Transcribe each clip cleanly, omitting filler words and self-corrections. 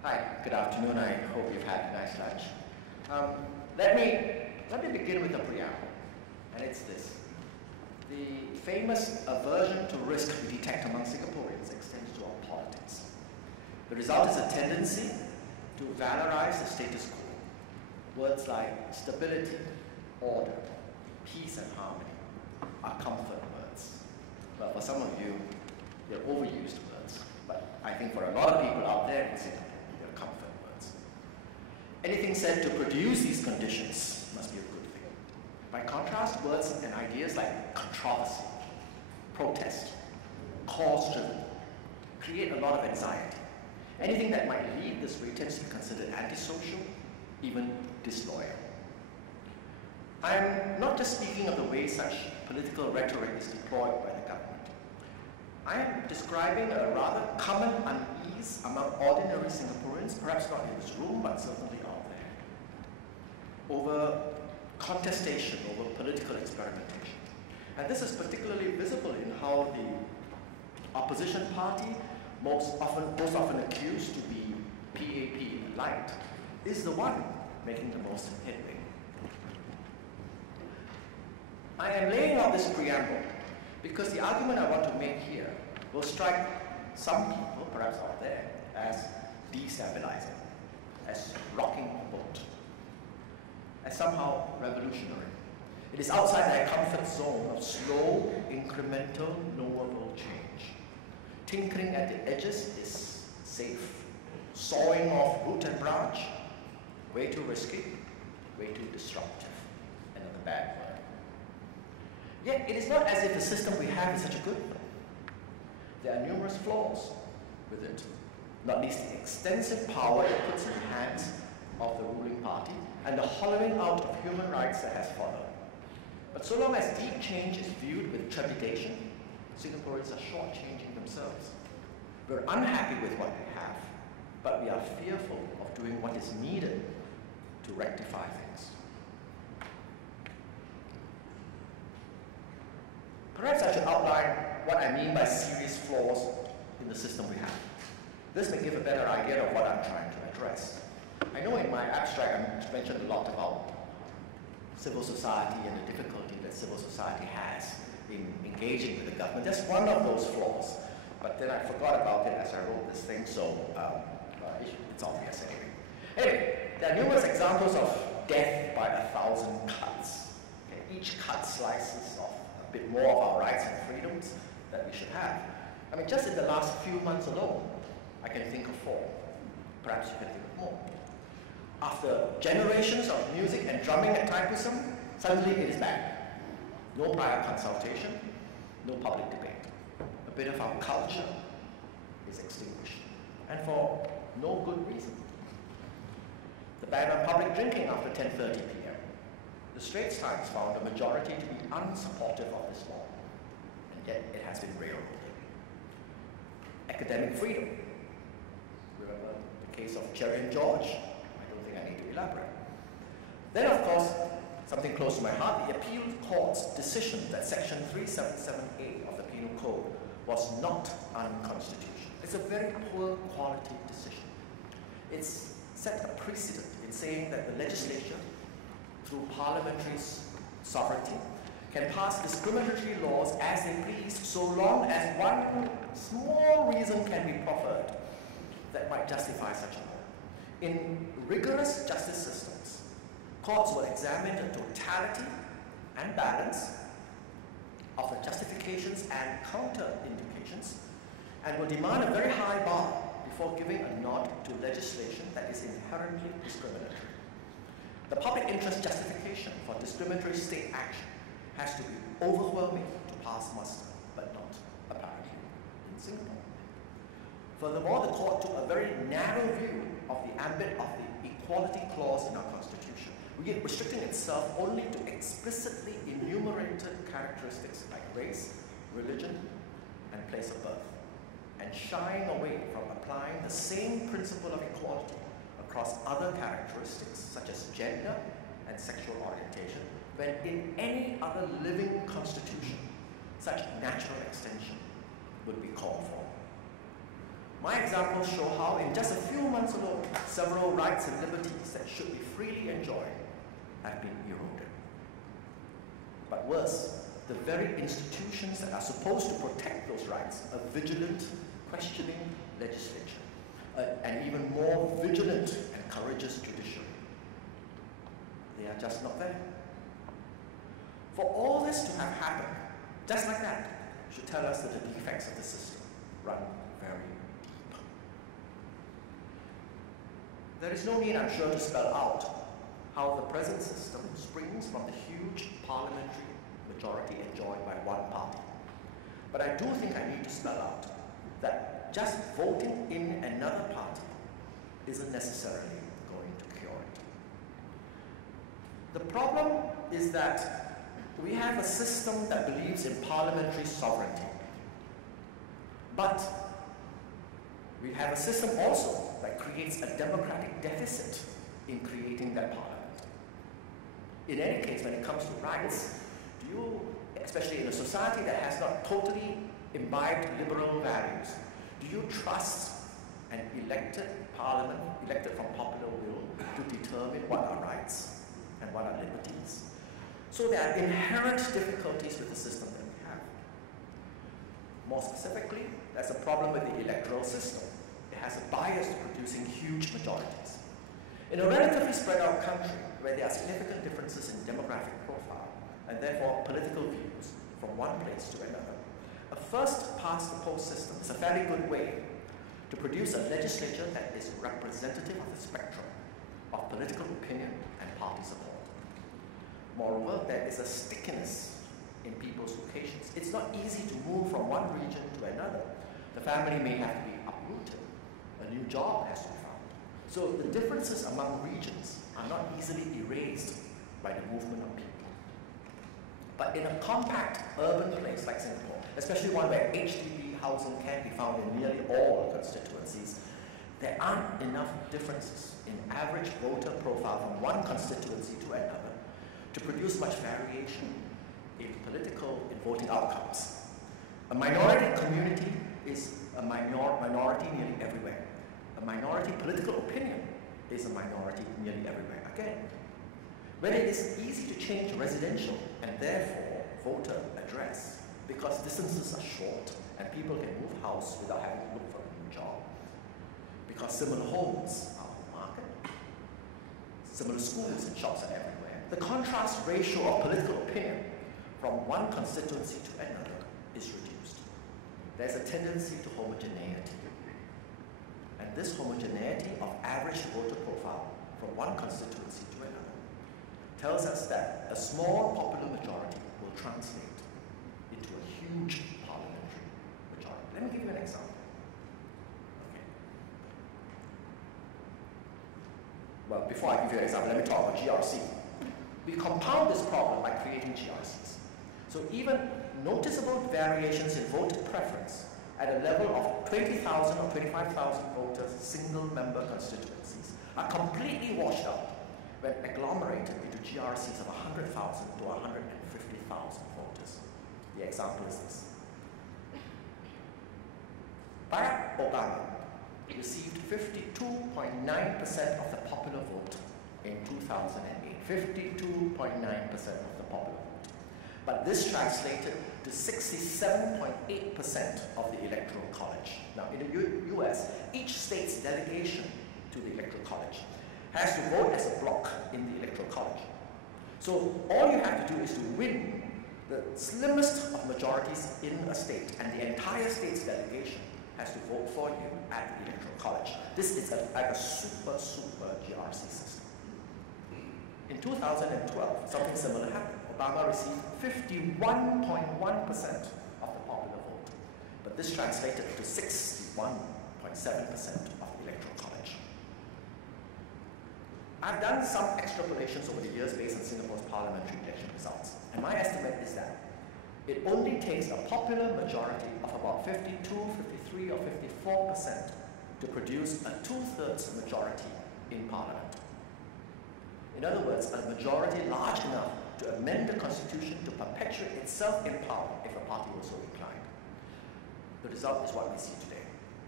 Hi, good afternoon. I hope you've had a nice lunch. Let me begin with a preamble, and it's this. The famous aversion to risk we detect among Singaporeans extends to our politics. The result is a tendency to valorize the status quo. Words like stability, order, peace and harmony are comfort words. Well, for some of you, they're overused words, but I think for a lot of people out there in Singapore, they're comfort words. Anything said to produce these conditions must be a good thing. By contrast, words and ideas like controversy, protest, cause-driven, create a lot of anxiety. Anything that might lead this way tends to be considered antisocial, even disloyal. I'm not just speaking of the way such political rhetoric is deployed by the government. I am describing a rather common unease among ordinary Singaporeans, perhaps not in this room, but certainly out there, over contestation, over political experimentation. And this is particularly visible in how the opposition party, most often accused to be PAP light, is the one making the most headway. I am laying out this preamble because the argument I want to make here will strike some people, perhaps out there, as destabilizing, as rocking the boat, as somehow revolutionary. It is outside their comfort zone of slow, incremental, knowable change. Tinkering at the edges is safe. Sawing off root and branch, way too risky, way too disruptive. Another bad word. Yet it is not as if the system we have is such a good one. There are numerous flaws with it, not least the extensive power it puts in the hands of the ruling party and the hollowing out of human rights that has followed. But so long as deep change is viewed with trepidation, Singaporeans are shortchanging themselves. We're unhappy with what we have, but we are fearful of doing what is needed to rectify things. Perhaps I should outline what I mean by serious flaws in the system we have. This may give a better idea of what I'm trying to address. I know in my abstract I mentioned a lot about civil society and the difficulty that civil society has in engaging with the government. That's one of those flaws. But then I forgot about it as I wrote this thing, so it's obvious anyway. Anyway, there are numerous examples of death by 1,000 cuts. Okay? Each cut slices off a bit more of our rights and freedoms that we should have. I mean, just in the last few months alone, I can think of 4. Perhaps you can think of more. After generations of music and drumming at Thaipusam, suddenly it is banned. No prior consultation, no public debate. A bit of our culture is extinguished, and for no good reason. The ban on public drinking after 10:30 p.m. The Straits Times found a majority to be unsupportive of this law, and yet it has been railroaded. Academic freedom. Remember the case of Cherry and George? I don't think I need to elaborate. Then, of course, something close to my heart, the appeal court's decision that Section 377A of the Penal Code was not unconstitutional. It's a very poor quality decision. It's set a precedent in saying that the legislature, through parliamentary sovereignty, can pass discriminatory laws as they please so long as one small reason can be proffered that might justify such a law. In rigorous justice systems, courts will examine the totality and balance of the justifications and counter-indications and will demand a very high bar before giving a nod to legislation that is inherently discriminatory. The public interest justification for discriminatory state action has to be overwhelming to pass muster, but not apparently in Singapore. Furthermore, the court took a very narrow view of the ambit of the equality clause in our Constitution, restricting itself only to explicitly enumerated characteristics like race, religion, and place of birth, and shying away from applying the same principle of equality across other characteristics such as gender and sexual orientation, when in any other living constitution, such natural extension would be called for. My examples show how in just a few months alone, several rights and liberties that should be freely enjoyed have been eroded. But worse, the very institutions that are supposed to protect those rights, a vigilant, questioning legislature, an even more vigilant and courageous judiciary, they are just not there. For all this to have happened, just like that, should tell us that the defects of the system run very deep. There is no need, I'm sure, to spell out how the present system springs from the huge parliamentary majority enjoyed by one party. But I do think I need to spell out that just voting in another party isn't necessarily going to cure it. The problem is that we have a system that believes in parliamentary sovereignty. But we have a system also that creates a democratic deficit in creating that parliament. In any case, when it comes to rights, do you, especially in a society that has not totally imbibed liberal values, do you trust an elected parliament, elected from popular will, to determine what are rights and what are liberties? So there are inherent difficulties with the system that we have. More specifically, there's a problem with the electoral system. It has a bias to producing huge majorities. In a relatively spread out country, where there are significant differences in demographic profile, and therefore political views from one place to another, a first-past-the-post system is a fairly good way to produce a legislature that is representative of the spectrum of political opinion and party support. Moreover, there is a stickiness in people's locations. It's not easy to move from one region to another. The family may have to be uprooted. A new job has to be found. So the differences among regions are not easily erased by the movement of people. But in a compact urban place like Singapore, especially one where HDB housing can be found in nearly all constituencies, there aren't enough differences in average voter profile from one constituency to another to produce much variation in voting outcomes. A minority community is a minority nearly everywhere. A minority political opinion is a minority nearly everywhere again. When it is easy to change residential and therefore voter address because distances are short and people can move house without having to look for a new job, because similar homes are on the market, similar schools and shops are everywhere, the contrast ratio of political opinion from one constituency to another is reduced. There's a tendency to homogeneity. And this homogeneity of average voter profile from one constituency to another tells us that a small popular majority will translate into a huge parliamentary majority. Let me give you an example. Okay. Well, before I give you an example, let me talk about GRC. We compound this problem by creating GRCs. So even noticeable variations in voter preference at a level of 20,000 or 25,000 voters, single-member constituencies, are completely washed out when agglomerated into GRCs of 100,000 to 150,000 voters. The example is this. Barack Obama received 52.9% of the popular vote in 2008. 52.9% of the popular vote. But this translated to 67.8% of the Electoral College. Now, in the US, each state's delegation to the Electoral College has to vote as a block in the Electoral College. So all you have to do is to win the slimmest of majorities in a state, and the entire state's delegation has to vote for you at the Electoral College. This is like a super GRC system. In 2012, something similar happened. Obama received 51.1% of the popular vote, but this translated to 61.7% of the Electoral College. I've done some extrapolations over the years based on Singapore's parliamentary election results, and my estimate is that it only takes a popular majority of about 52, 53, or 54% to produce a two-thirds majority in Parliament. In other words, a majority large enough to amend the Constitution to perpetuate itself in power if a party was so inclined. The result is what we see today.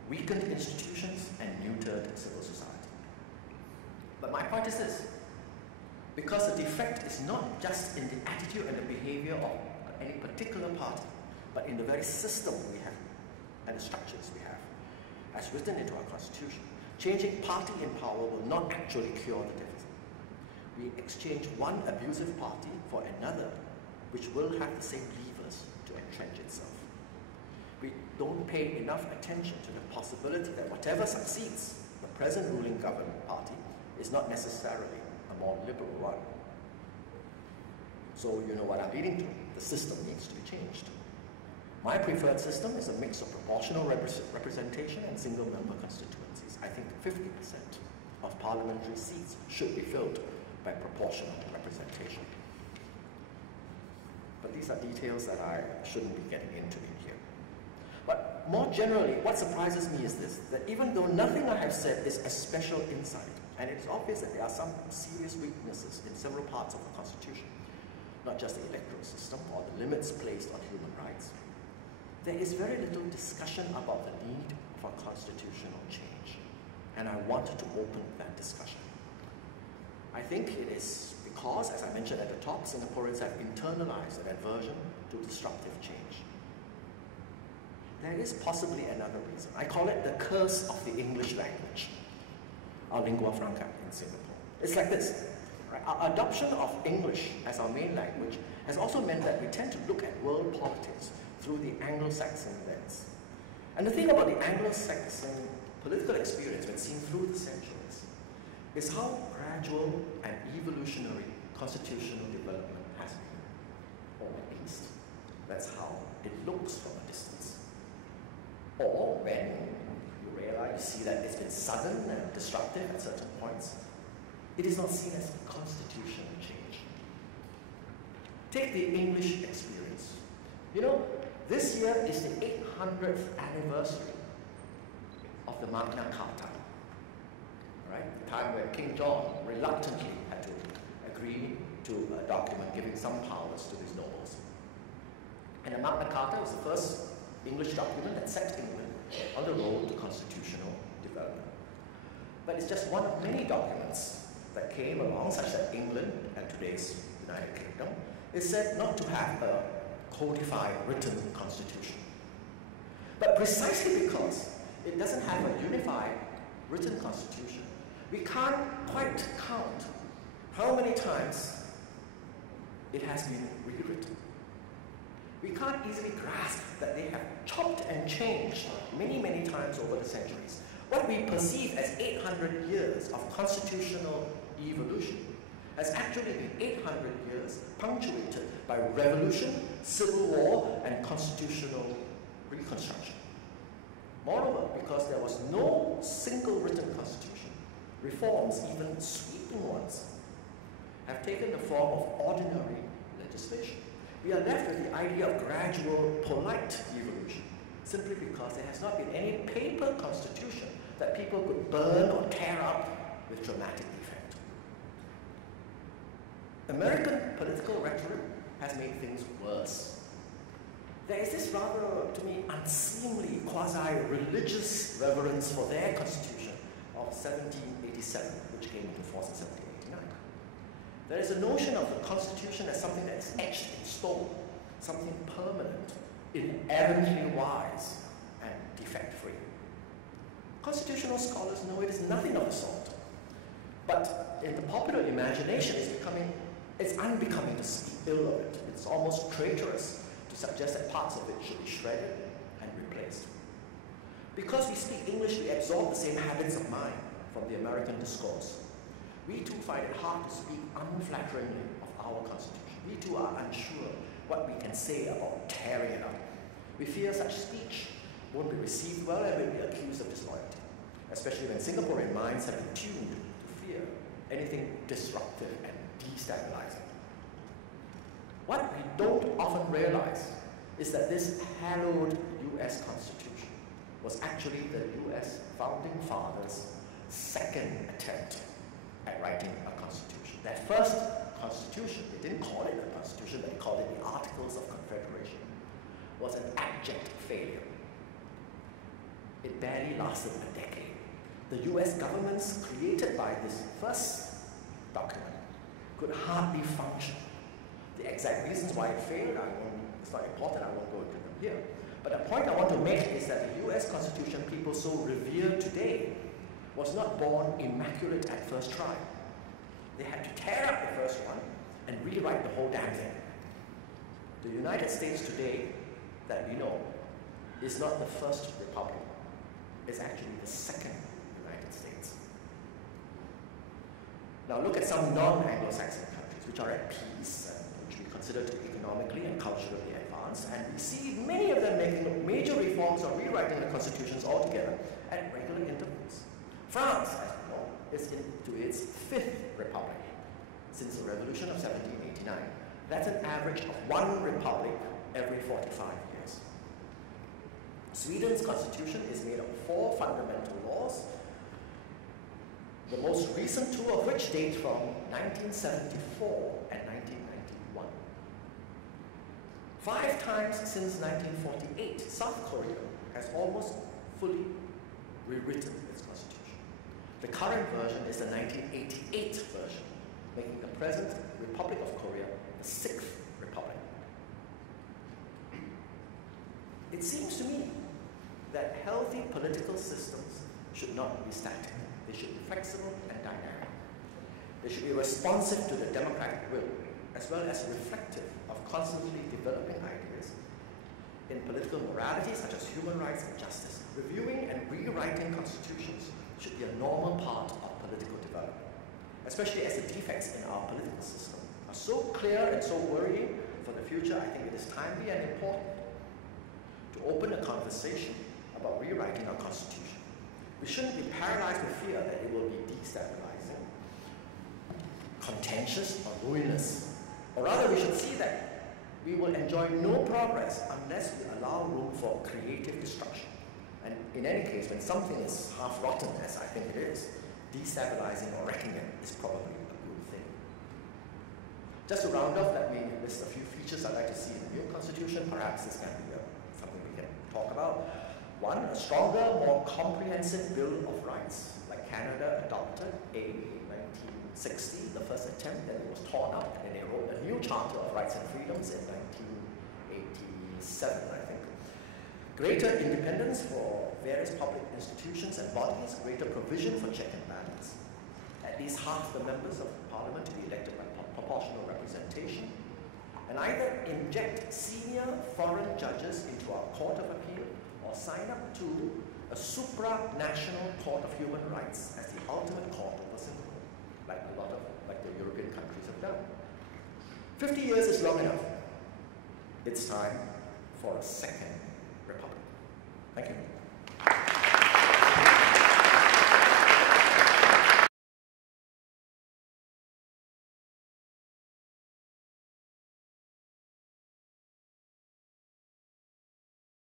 weakened institutions, and neutered civil society. But my point is this: because the defect is not just in the attitude and the behavior of any particular party, but in the very system we have and the structures we have, as written into our Constitution. Changing party in power will not actually cure the deficit. We exchange one abusive party for another, which will have the same levers to entrench itself. We don't pay enough attention to the possibility that whatever succeeds, the present ruling government party is not necessarily a more liberal one. So you know what I'm leading to. The system needs to be changed. My preferred system is a mix of proportional representation and single-member constituencies. I think 50% of parliamentary seats should be filled by proportional representation. But these are details that I shouldn't be getting into in here. But more generally, what surprises me is this, that even though nothing I have said is a special insight, and it's obvious that there are some serious weaknesses in several parts of the Constitution, not just the electoral system or the limits placed on human rights, there is very little discussion about the need for constitutional change. And I wanted to open that discussion. I think it is because, as I mentioned at the top, Singaporeans have internalized an aversion to disruptive change. There is possibly another reason. I call it the curse of the English language, our lingua franca in Singapore. It's like this. Right? Our adoption of English as our main language has also meant that we tend to look at world politics through the Anglo-Saxon lens. And the thing about the Anglo-Saxon political experience when seen through the centuries is how gradual and evolutionary constitutional development has been. Or at least, that's how it looks from a distance. Or when you realize, you see that it's been sudden and disruptive at certain points, it is not seen as constitutional change. Take the English experience. You know, this year is the 800th anniversary of the Magna Carta, right? The time when King John reluctantly had to agree to a document giving some powers to his nobles. And the Magna Carta was the first English document that set England on the road to constitutional development. But it's just one of many documents that came along, such that England and today's United Kingdom is said not to have a codified written constitution. But precisely because it doesn't have a unified written constitution, we can't quite count how many times it has been rewritten. We can't easily grasp that they have chopped and changed many, many times over the centuries. What we perceive as 800 years of constitutional evolution has actually been 800 years punctuated by revolution, civil war, and constitutional reconstruction. Moreover, because there was no single written constitution, reforms, even sweeping ones, have taken the form of ordinary legislation. We are left with the idea of gradual, polite evolution, simply because there has not been any paper constitution that people could burn or tear up with dramatic effect. American political rhetoric has made things worse. There is this rather, to me, unseemly, quasi-religious reverence for their constitution of 1787, which came into force in 1789. There is a notion of the constitution as something that is etched in stone, something permanent, inerrantly wise, and defect-free. Constitutional scholars know it is nothing of the sort. But in the popular imagination, it's unbecoming to speak ill of it. It's almost traitorous to suggest that parts of it should be shredded and replaced. Because we speak English, we absorb the same habits of mind from the American discourse. We too find it hard to speak unflatteringly of our Constitution. We too are unsure what we can say about tearing it up. We fear such speech won't be received well and will be accused of disloyalty, especially when Singaporean minds have been tuned to fear anything disruptive and destabilizing. What we don't often realize is that this hallowed US Constitution was actually the US Founding Fathers' second attempt at writing a constitution. Their first constitution, they didn't call it a constitution, they called it the Articles of Confederation, was an abject failure. it barely lasted a decade. The US governments created by this first document could hardly function. The exact reasons why it failed, it's not important, I won't go into them here. But the point I want to make is that the US Constitution people so revered today was not born immaculate at first try. They had to tear up the first one and rewrite the whole damn thing. The United States today, that we know, is not the first republic. It's actually the second United States. Now look at some non-Anglo-Saxon countries which are at peace and which we consider to be economically and culturally advanced, and we see many of them making major reforms or rewriting the constitutions altogether at regular intervals. France, as we know, is into its fifth republic since the Revolution of 1789. That's an average of one republic every 45 years. Sweden's constitution is made of 4 fundamental laws, the most recent 2 of which date from 1974 and 1991. 5 times since 1948, South Korea has almost fully rewritten its constitution. The current version is the 1988 version, making the present Republic of Korea the 6th republic. It seems to me that healthy political systems should not be static. They should be flexible and dynamic. They should be responsive to the democratic will, as well as reflective of constantly developing ideas in political morality, such as human rights and justice. Reviewing and rewriting constitutions should be a normal part of political development, especially as the defects in our political system are so clear and so worrying for the future. I think it is timely and important to open a conversation about rewriting our constitution. We shouldn't be paralyzed with fear that it will be destabilizing, contentious, or ruinous. Or rather, we should see that we will enjoy no progress unless we allow room for creative destruction. And in any case, when something is half rotten, as I think it is, destabilizing or wrecking it is probably a good thing. Just to round off, let me list a few features I'd like to see in the new constitution. Perhaps this can be something we can talk about. 1, a stronger, more comprehensive Bill of Rights, like Canada adopted in 1960, the first attempt, then it was torn up, and they wrote a new Charter of Rights and Freedoms in 1987, I think. Greater independence for various public institutions and bodies, greater provision for check and balance, at least half the members of Parliament to be elected by proportional representation, and either inject senior foreign judges into our Court of Appeal or sign up to a supranational Court of Human Rights as the ultimate court of the civil law, like the European countries have done. 50 years is long enough. It's time for a second republic. Thank you.